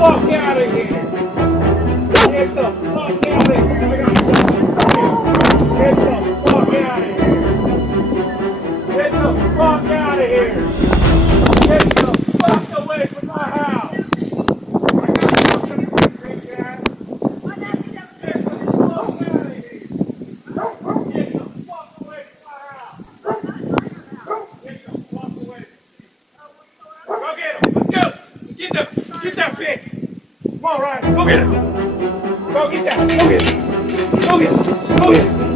fuck out of here. Get the fuck out of here. Get the fuck out of here. Get the fuck out of here. Get the fuck away from my house. Get that bitch! Come on, Ryan. Go get him! Go get that! Go get him! Go get him! Go get him!